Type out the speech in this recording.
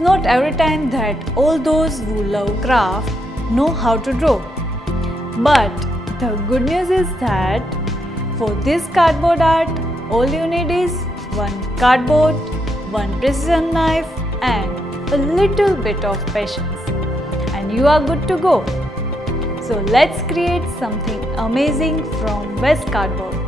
not every time that all those who love craft know how to draw. But the good news is that for this cardboard art, all you need is one cardboard, one precision knife and a little bit of patience, and you are good to go. So let's create something amazing from waste cardboard.